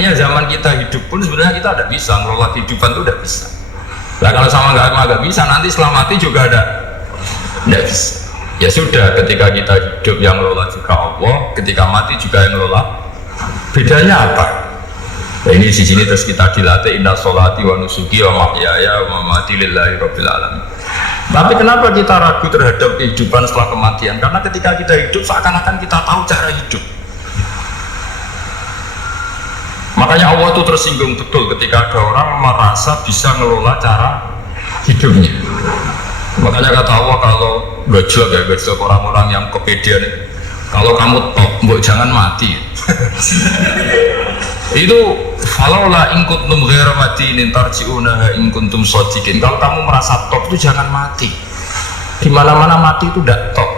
Artinya zaman kita hidup pun sebenarnya kita tidak bisa ngelola kehidupan itu, tidak bisa. Nah kalau sama nggak bisa, nanti setelah mati juga tidak bisa. Ya sudah, ketika kita hidup yang ngelola juga Allah, ketika mati juga yang ngelola. Bedanya apa? Nah, ini di sini terus kita dilatih inna sholati wa nusuki wa mahyaya wa mamati lillahi rabbil alamin. Tapi kenapa kita ragu terhadap kehidupan setelah kematian? Karena ketika kita hidup seakan-akan kita tahu cara hidup. Makanya Allah itu tersinggung betul ketika ada orang merasa bisa ngelola cara hidupnya. Makanya kata Allah, kalau gojlok orang-orang yang kepedean, kalau kamu top, mbok jangan mati. Itu falaula in kuntum ghairu madinin tarji'una in kuntum shadiqin. Kalau kamu merasa top itu jangan mati. Di mana-mana mati itu tidak top.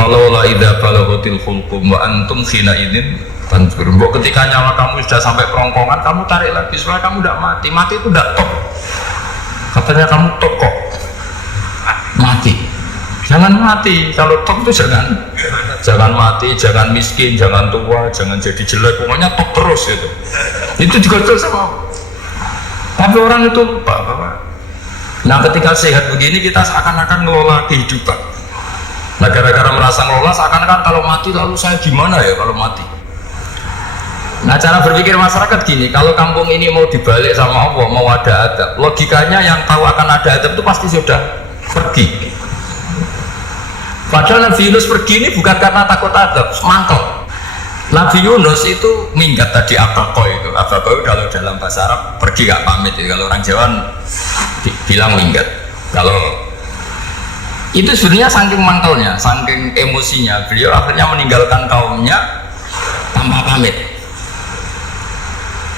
Falaula idza balaghatil hulqum wa antum khina idzin tanzurun. Ketika nyawa kamu sudah sampai kerongkongan, kamu tarik lagi supaya kamu tidak mati. Mati itu tidak top. Katanya kamu top kok. Mati. Jangan mati. Kalau top itu jangan mati, jangan miskin, jangan tua, jangan jadi jelek. Pokoknya top terus itu. Itu juga terus sama. Tapi orang itu lupa, Bapak. Nah, ketika sehat begini kita seakan-akan ngelola kehidupan. Nah, gara-gara merasa ngelola seakan-akan kalau mati lalu saya gimana ya kalau mati. Nah, cara berpikir masyarakat gini, kalau kampung ini mau dibalik sama Allah, mau ada adab, logikanya yang tahu akan ada adab itu pasti sudah pergi. Padahal Nabi Yunus pergi ini bukan karena takut adab, mangkel. Nabi Yunus itu minggat tadi abaqo itu. Abaqo kalau dalam bahasa Arab pergi gak pamit ya. Kalau orang Jawa bilang minggat. Kalau itu sebenarnya saking mangkelnya, saking emosinya, beliau akhirnya meninggalkan kaumnya tanpa pamit.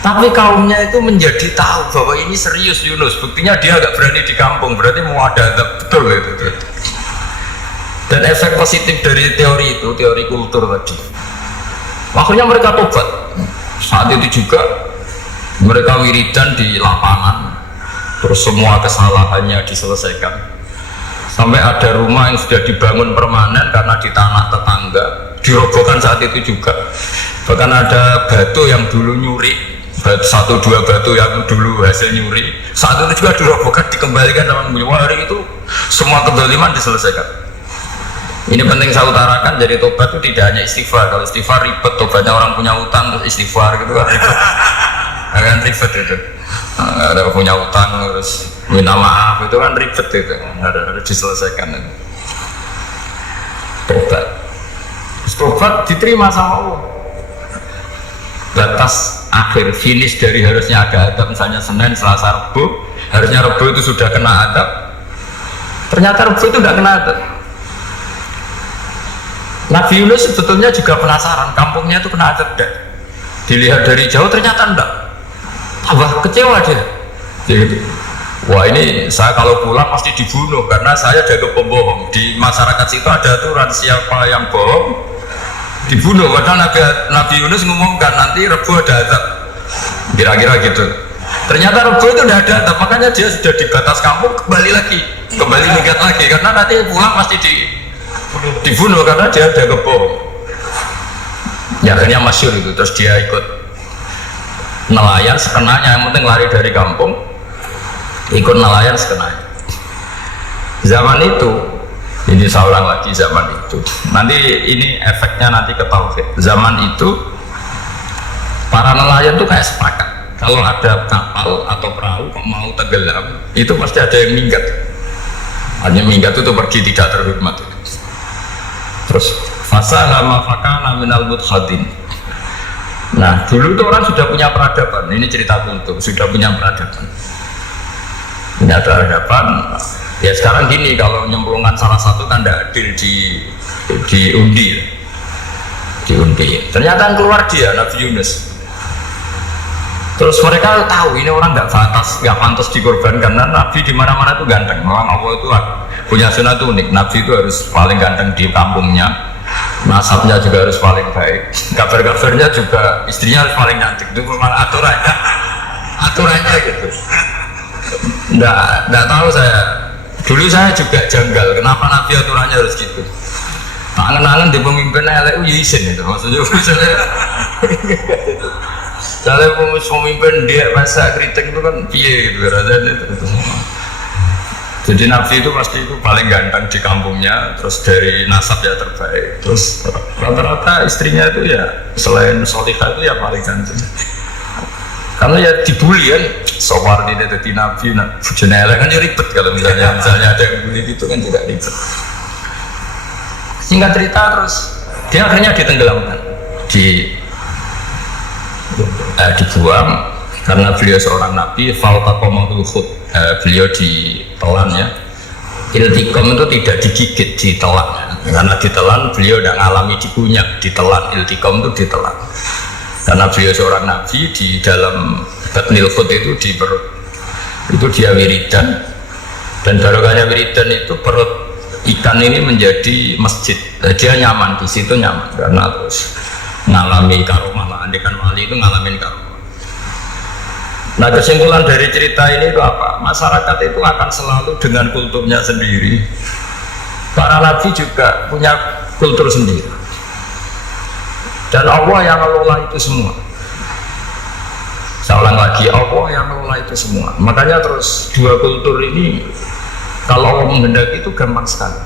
Tapi kaumnya itu menjadi tahu bahwa ini serius Yunus. Buktinya dia agak berani di kampung, berarti mau ada adab betul itu. Dan efek positif dari teori itu, teori kultur tadi, akhirnya mereka tobat. Saat itu juga mereka wiridan di lapangan, terus semua kesalahannya diselesaikan. Sampai ada rumah yang sudah dibangun permanen karena di tanah tetangga dirobohkan saat itu juga. Bahkan ada batu yang dulu nyuri, satu dua batu yang dulu hasil nyuri, saat itu juga dirobohkan, dikembalikan sama hari itu semua kezaliman diselesaikan. Ini penting saya utarakan, jadi tobat itu tidak hanya istighfar. Kalau istighfar ribet, tobatnya orang punya utang terus istighfar gitu kan ribet. Kan ribet itu. Ada punya utang terus minta maaf itu kan ribet itu. Harus diselesaikan. Tobat diterima sama Allah. Batas akhir finish dari harusnya ada adab, misalnya Senin, Selasa, Rabu, harusnya Rabu itu sudah kena adab. Ternyata Rabu itu tidak kena adab. Nabi Yunus sebetulnya juga penasaran, kampungnya itu kena adab enggak? Dilihat dari jauh ternyata enggak. Tambah kecewa dia. Jadi, wah ini saya kalau pulang pasti dibunuh karena saya jaga pembohong. Di masyarakat situ ada aturan siapa yang bohong dibunuh. Padahal Nabi Yunus ngumumkan nanti Rebu ada adab. Kira-kira gitu. Ternyata Rebu itu tidak ada adab, makanya dia sudah di batas kampung kembali minggat lagi karena nanti pulang pasti dibunuh karena dia ada kebohong. Ya akhirnya masyhur itu, terus dia ikut nelayan sekenanya, yang penting lari dari kampung, ikut nelayan sekenanya. Zaman itu, ini saya ulang lagi, zaman itu nanti ini efeknya nanti ke tauhid. Zaman itu para nelayan tuh kayak sepakat kalau ada kapal atau perahu kok mau tenggelam itu pasti ada yang minggat. Hanya minggat itu pergi tidak terhormat. Terus fasahama fakana minal mudkhadin. Nah dulu tuh orang sudah punya peradaban. Ini cerita kultur, sudah punya peradaban. Punya peradaban. Ya sekarang gini, kalau nyemplungan salah satu kan tidak adil diundi. Ternyata yang keluar dia Nabi Yunus. Terus mereka tahu ini orang nggak pantas dikorbankan karena Nabi di mana-mana itu ganteng. Memang Allah itu punya sunnah itu unik. Nabi itu harus paling ganteng di kampungnya, nasabnya juga harus paling baik, kabar-kabarnya juga istrinya harus paling cantik. Itu memang aturannya gitu. Nggak tahu saya. Dulu saya juga janggal. Kenapa Nabi aturannya harus gitu? Tangan-tangan di pemimpin LU izin itu maksudnya. Soalnya pemimpin dia masa kritik itu kan piye gitu rasanya itu. Jadi Nabi itu pasti itu paling ganteng di kampungnya, terus dari nasab ya terbaik, terus rata-rata istrinya itu ya selain solihah itu ya paling ganteng. Karena ya dibully kan, sowar tidak jadi Nabi, bujana kan ya ribet kalau misalnya ada yang bully gitu kan juga ribet. Singkat cerita terus dia akhirnya ditenggelamkan, dibuang karena beliau seorang Nabi. Faltaqamahu khut, beliau ditelan ya. Iltiqam itu tidak digigit, ditelan ya. Karena ditelan beliau tidak mengalami dikunyah, ditelan. Iltiqam itu ditelan. Karena beliau seorang Nabi, di dalam batnil khut itu di perut itu dia wiridan, dan barokahnya wiridan itu perut ikan ini menjadi masjid. Dia nyaman di situ, nyaman karena terus ngalami karomah lah. Andekan wali itu ngalamin karomah. Nah, kesimpulan dari cerita ini itu apa? Masyarakat itu akan selalu dengan kulturnya sendiri. Para nabi juga punya kultur sendiri. Dan Allah yang mengelola itu semua. Saya ulang lagi, Allah yang mengelola itu semua. Makanya terus dua kultur ini kalau Allah menghendaki itu gampang sekali.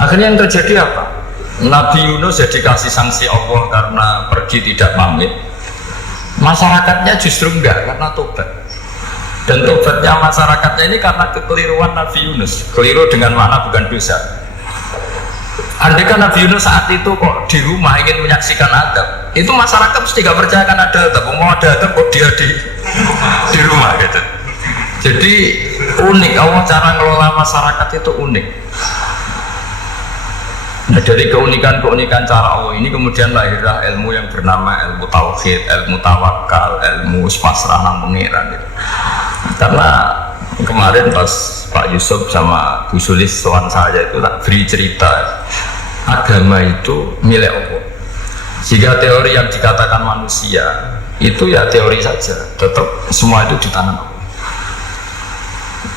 Akhirnya yang terjadi apa? Nabi Yunus jadi kasih sanksi Allah karena pergi tidak pamit. Masyarakatnya justru enggak, karena tobat. Dan tobatnya masyarakatnya ini karena kekeliruan Nabi Yunus. Keliru dengan makna bukan dosa. Andai kan Nabi Yunus saat itu kok di rumah ingin menyaksikan adab, itu masyarakat mesti gak percaya kan ada adab. Mau ada adab kok dia di rumah gitu. Jadi unik, Allah cara ngelola masyarakat itu unik. Nah, dari keunikan cara Allah ini kemudian lahirlah ilmu yang bernama ilmu tauhid, ilmu tawakal, ilmu pasrah nang pangeran gitu. Karena kemarin pas Pak Yusuf sama Bu Sulis soal saya itu tak beri cerita agama itu milik Allah. Sehingga teori yang dikatakan manusia itu ya teori saja, tetap semua itu di tangan Allah.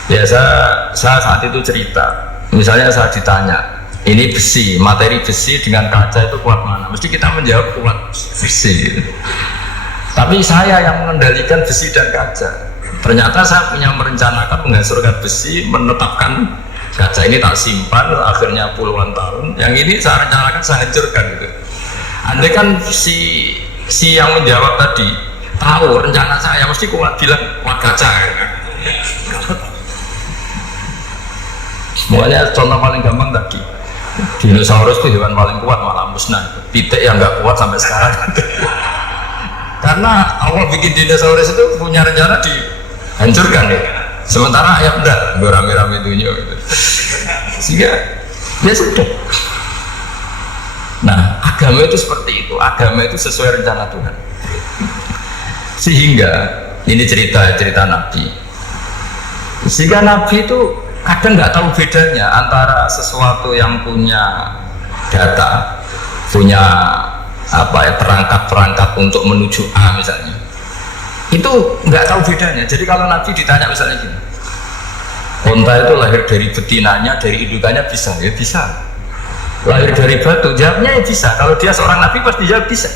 Ya saya saat itu cerita, misalnya saya ditanya, ini besi, materi besi dengan kaca itu kuat mana? Mesti kita menjawab kuat besi. Tapi saya yang mengendalikan besi dan kaca. Ternyata saya punya merencanakan menghasilkan besi, menetapkan kaca ini tak simpan, akhirnya puluhan tahun. Yang ini saya rencanakan, saya hancurkan gitu. Andai kan si yang menjawab tadi tahu rencana saya, mesti kuat bilang kuat kaca. Gitu. Semuanya contoh paling gampang tadi. Dinosaurus itu hewan paling kuat, malah musnah. Titik yang nggak kuat sampai sekarang. Karena Allah bikin dinosaurus itu punya rencana dihancurkan ya. Sementara ya udah, gue rame-rame dunia gitu. Sehingga ya sudah. Nah, agama itu seperti itu. Agama itu sesuai rencana Tuhan. Sehingga ini cerita Nabi. Sehingga Nabi itu kadang nggak tahu bedanya antara sesuatu yang punya data, punya perangkat untuk menuju A misalnya, itu nggak tahu bedanya. Jadi kalau Nabi ditanya misalnya gini, unta itu lahir dari betinanya, dari indukannya bisa, ya bisa. Lahir dari batu, jawabnya ya bisa. Kalau dia seorang Nabi pasti jawab bisa.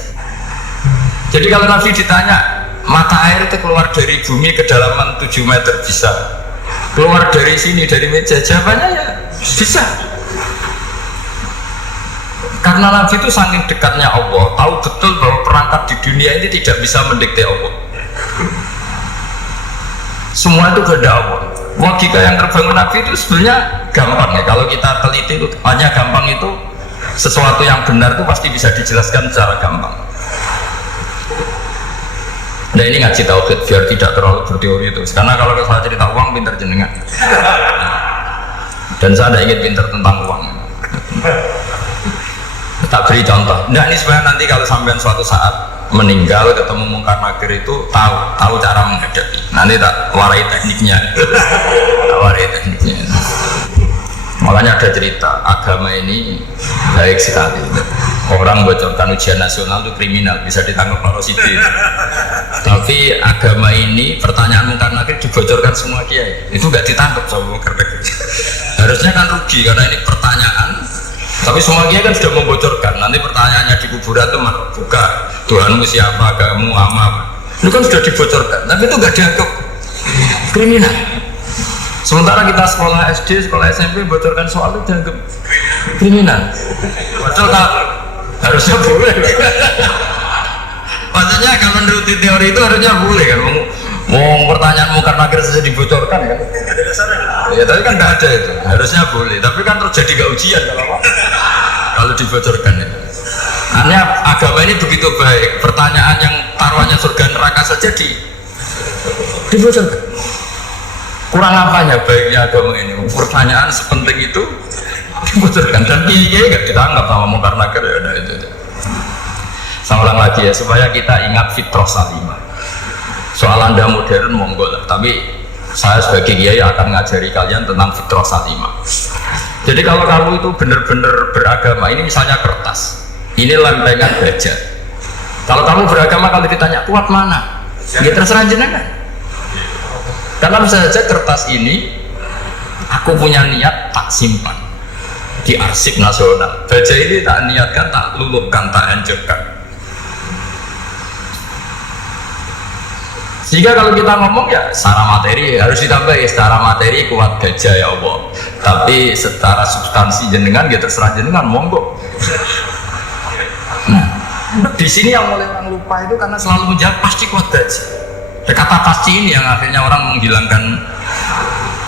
Jadi kalau Nabi ditanya mata air itu keluar dari bumi kedalaman 7 meter, bisa. Keluar dari sini, dari meja, jawabannya ya bisa. Karena Nabi itu saking dekatnya Allah, tahu betul bahwa perangkat di dunia ini tidak bisa mendikte Allah. Semua itu kehendak Allah. Logika yang terbangun Nabi itu sebenarnya gampang ya. Kalau kita teliti itu hanya gampang, itu sesuatu yang benar itu pasti bisa dijelaskan secara gampang. Nah ini ngaji tauhid biar tidak terlalu berteori itu. Karena kalau saya cerita uang pinter jenengan. Dan saya tidak ingin pinter tentang uang. Tak beri contoh. Nah ini sebenarnya nanti kalau sampai suatu saat meninggal ketemu mungkar nakir itu tahu cara menghadapi. Nanti tak warai tekniknya. Makanya ada cerita agama ini baik sekali. Orang bocorkan ujian nasional itu kriminal, bisa ditangkap Pak Rosidi. Tapi agama ini pertanyaan mungkar nakir dibocorkan semua kiai, itu nggak ditangkap sama mungkar nakir. Harusnya kan rugi karena ini pertanyaan Tapi semua kiai kan sudah membocorkan. Nanti pertanyaannya di kuburan itu buka Tuhanmu siapa, agamamu apa. Itu kan sudah dibocorkan. Tapi itu nggak dianggap kriminal. Sementara kita sekolah SD, sekolah SMP bocorkan soal itu dianggap kriminal. Padahal harusnya boleh. Maksudnya kalau menurut teori itu harusnya boleh kan. Mau pertanyaan mungkar nakir saja dibocorkan kan? Ya tapi kan nggak ada itu. Harusnya boleh. Tapi kan terjadi nggak ujian kalau dibocorkan itu. Artinya agama ini begitu baik. Pertanyaan yang taruhannya surga neraka saja dibocorkan. Kurang apanya baiknya agama ini? Pertanyaan sepenting itu dibocorkan dan kiai nggak ditangkap sama mungkar nakir ya udah itu. Saya ulang lagi ya supaya kita ingat fitrah salimah. Soal Anda modern monggo lah, tapi saya sebagai kiai akan ngajari kalian tentang fitrah salimah. Jadi kalau kamu itu benar-benar beragama, ini misalnya kertas, ini lempengan baja. Kalau kamu beragama, kalau ditanya kuat mana, ya terserah jenengan. Karena bisa saja kertas ini aku punya niat tak simpan di arsip nasional. Baja ini tak niatkan, tak luluhkan, tak hancurkan. Jika kalau kita ngomong ya secara materi harus ditambah ya secara materi kuat gajah ya Allah. Tapi secara substansi jenengan ya terserah jenengan monggo. Nah, di sini yang mulai orang lupa itu karena selalu menjawab pasti kuat gajah. Kata pasti ini yang akhirnya orang menghilangkan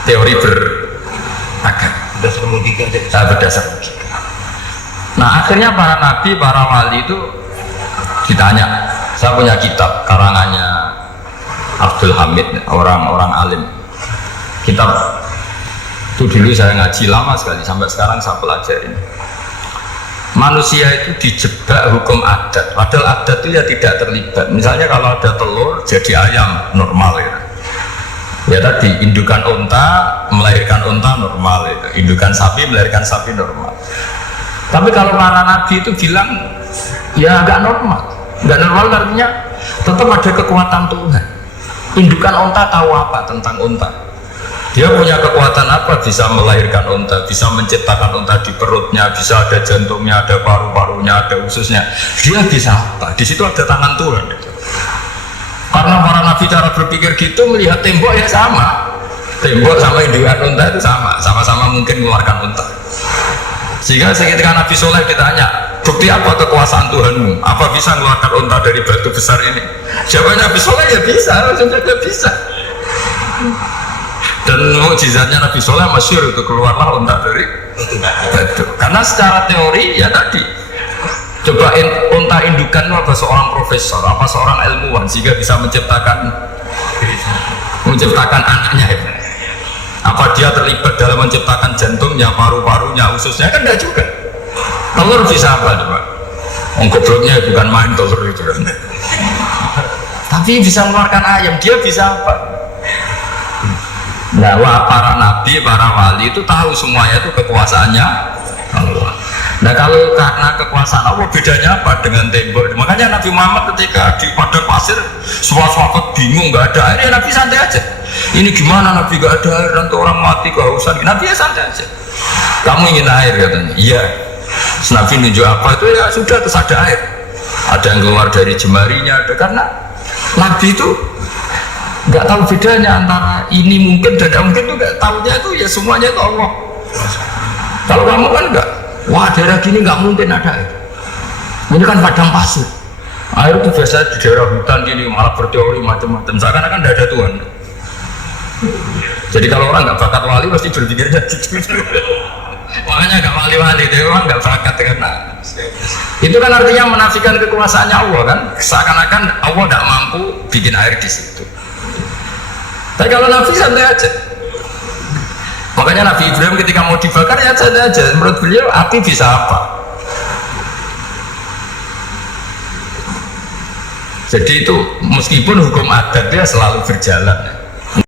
teori beragama. Berdasar logika. Nah akhirnya para nabi, para wali itu ditanya. Saya punya kitab karangannya Abdul Hamid, orang-orang alim. Kitab itu dulu saya ngaji lama sekali, sampai sekarang saya pelajari. Manusia itu dijebak hukum adat, padahal adat itu ya tidak terlibat. Misalnya kalau ada telur jadi ayam normal ya. Ya tadi indukan unta melahirkan unta normal itu, indukan sapi melahirkan sapi normal. Tapi kalau para nabi itu bilang ya agak normal, nggak normal artinya tetap ada kekuatan Tuhan. Indukan unta tahu apa tentang unta? Dia punya kekuatan apa? Bisa melahirkan unta, bisa menciptakan unta di perutnya, bisa ada jantungnya, ada paru-parunya, ada ususnya. Dia bisa apa? Di situ ada tangan Tuhan. Karena para nabi cara berpikir gitu melihat tembok ya sama. Tembok sama indukan unta itu sama, sama-sama mungkin mengeluarkan unta. Sehingga ketika Nabi Soleh ditanya, bukti apa kekuasaan Tuhanmu? Apa bisa mengeluarkan unta dari batu besar ini? Jawabannya Nabi Soleh ya bisa, langsung saja bisa. Dan mukjizatnya Nabi Soleh masyhur itu keluarlah unta dari batu. Karena secara teori ya tadi, coba unta indukan itu apa seorang profesor, apa seorang ilmuwan sehingga bisa menciptakan anaknya ya. Apa dia terlibat dalam menciptakan jantungnya, paru-parunya, ususnya? Kan enggak juga. Telur bisa apa coba? Gobloknya bukan main telur itu kan. Tapi bisa mengeluarkan ayam, dia bisa apa? Nah, para nabi, para wali itu tahu semuanya itu kekuasaannya Allah. Nah kalau karena kekuasaan Allah bedanya apa dengan tembok? Makanya Nabi Muhammad ketika di padang pasir sahabat bingung nggak ada air, ya Nabi santai aja. Ini gimana Nabi nggak ada air, nanti orang mati kehausan. Nabi ya santai aja. Kamu ingin air katanya? Iya. Nabi nunjuk apa itu ya sudah terus ada air. Ada yang keluar dari jemarinya, ada karena Nabi itu nggak tahu bedanya antara ini mungkin dan tidak mungkin, itu nggak tahunya itu ya semuanya itu Allah. Kalau kamu kan enggak, wah daerah gini nggak mungkin ada air. Ini kan padang pasir. Air itu biasa di daerah hutan gini malah berteori macam-macam. Seakan-akan tidak ada Tuhan. Jadi kalau orang nggak bakat wali pasti berpikirnya gitu. Makanya nggak wali-wali, dia memang nggak bakat karena itu kan artinya menafikan kekuasaannya Allah kan. Seakan-akan Allah tidak mampu bikin air di situ. Tapi kalau Nabi santai aja. Makanya Nabi Ibrahim ketika mau dibakar ya santai aja. Menurut beliau api bisa apa? Jadi itu meskipun hukum adat dia selalu berjalan.